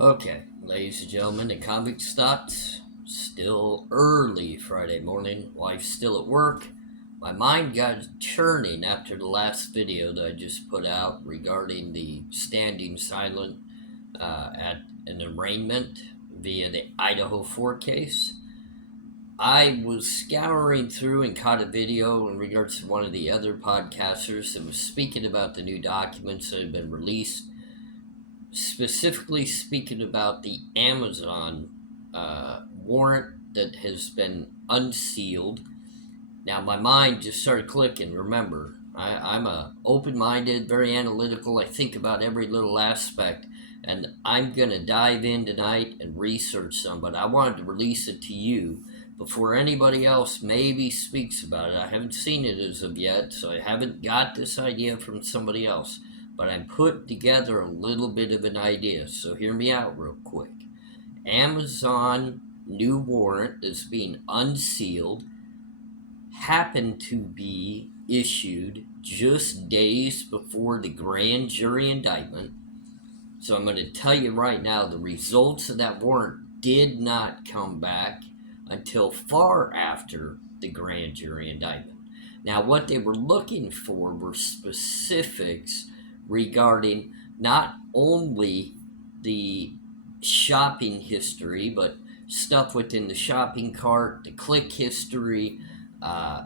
Okay, ladies and gentlemen, the Convicts stopped. Still early Friday morning. Wife's still at work. My mind got churning after the last video that I just put out regarding the standing silent at an arraignment via the Idaho 4 case. I was scouring through and caught a video in regards to one of the other podcasters that was speaking about the new documents that had been released, specifically speaking about the Amazon warrant that has been unsealed. Now, my mind just started clicking. Remember, I'm a open-minded, very analytical. I think about every little aspect, and I'm going to dive in tonight and research some, but I wanted to release it to you before anybody else maybe speaks about it. I haven't seen it as of yet, so I haven't got this idea from somebody else, but I'm putting together a little bit of an idea, so hear me out real quick. Amazon new warrant that's being unsealed happened to be issued just days before the grand jury indictment. So I'm going to tell you right now, the results of that warrant did not come back until far after the grand jury indictment. Now, what they were looking for were specifics regarding not only the shopping history, but stuff within the shopping cart, the click history. I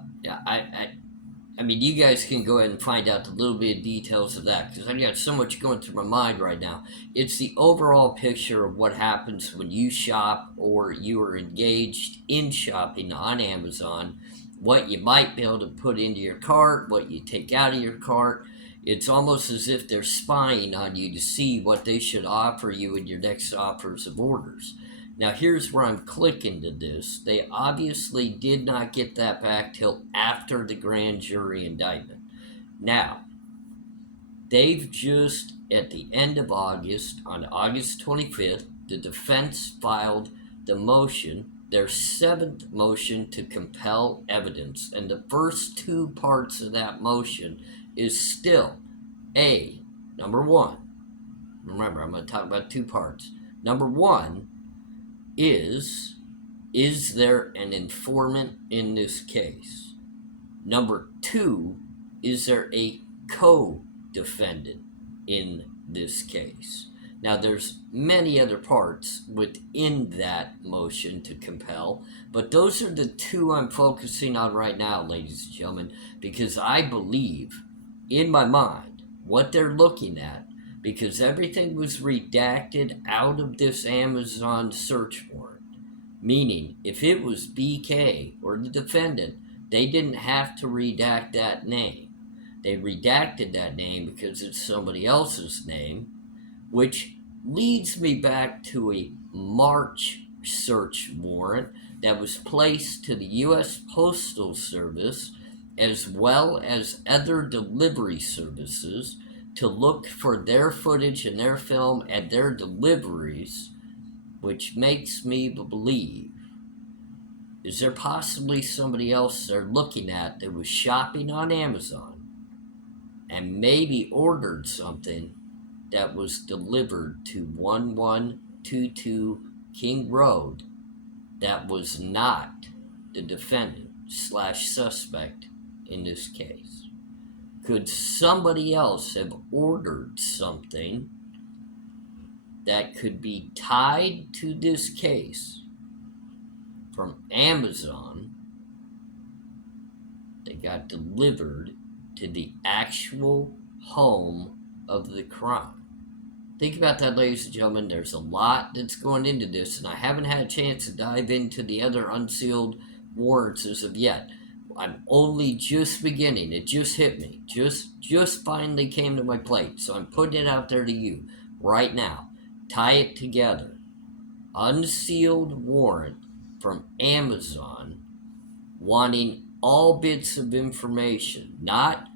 mean, you guys can go ahead and find out a little bit of details of that because I've got so much going through my mind right now. It's the overall picture of what happens when you shop or you are engaged in shopping on Amazon, what you might be able to put into your cart, what you take out of your cart. It's almost as if they're spying on you to see what they should offer you in your next offers of orders. Now, here's where I'm clicking to this. They obviously did not get that back till after the grand jury indictment. Now, they've just, at the end of August, on August 25th, the defense filed the motion, their seventh motion to compel evidence. And the first two parts of that motion is still A, number one. Remember, I'm going to talk about two parts. Number one is there an informant in this case? Number two, is there a co-defendant in this case? Now, there's many other parts within that motion to compel, but those are the two I'm focusing on right now, ladies and gentlemen, because I believe in my mind what they're looking at, because everything was redacted out of this Amazon search warrant. Meaning, if it was BK or the defendant, they didn't have to redact that name. They redacted that name because it's somebody else's name, which leads me back to a March search warrant that was placed to the U.S. Postal Service as well as other delivery services to look for their footage and their film and their deliveries, which makes me believe, is there possibly somebody else they're looking at that was shopping on Amazon and maybe ordered something that was delivered to 1122 King Road that was not the defendant / suspect in this case? Could somebody else have ordered something that could be tied to this case from Amazon that got delivered to the actual home of the crime? Think about that, ladies and gentlemen. There's a lot that's going into this, and I haven't had a chance to dive into the other unsealed warrants as of yet. I'm only just beginning. It just hit me. Just finally came to my plate. So I'm putting it out there to you right now. Tie it together. Unsealed warrant from Amazon wanting all bits of information, not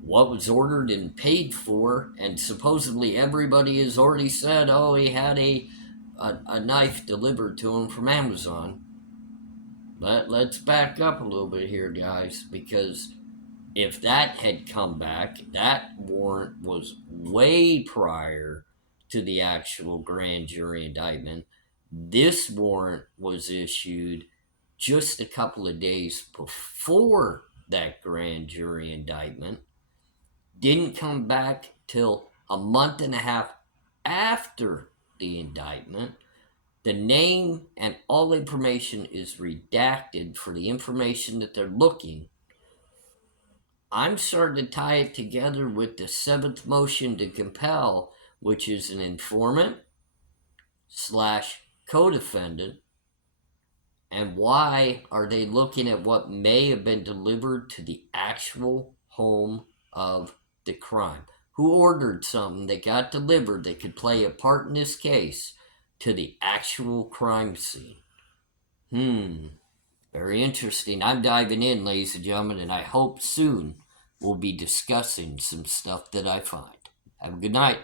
what was ordered and paid for, and supposedly everybody has already said, oh, he had a knife delivered to him from Amazon. Let's back up a little bit here, guys, because if that had come back, that warrant was way prior to the actual grand jury indictment. This warrant was issued just a couple of days before that grand jury indictment, didn't come back till a month and a half after the indictment. The name and all information is redacted for the information that they're looking. I'm starting to tie it together with the seventh motion to compel, which is an informant slash co-defendant. And why are they looking at what may have been delivered to the actual home of the crime? Who ordered something that got delivered that could play a part in this case to the actual crime scene? Very interesting. I'm diving in, ladies and gentlemen, and I hope soon we'll be discussing some stuff that I find. Have a good night.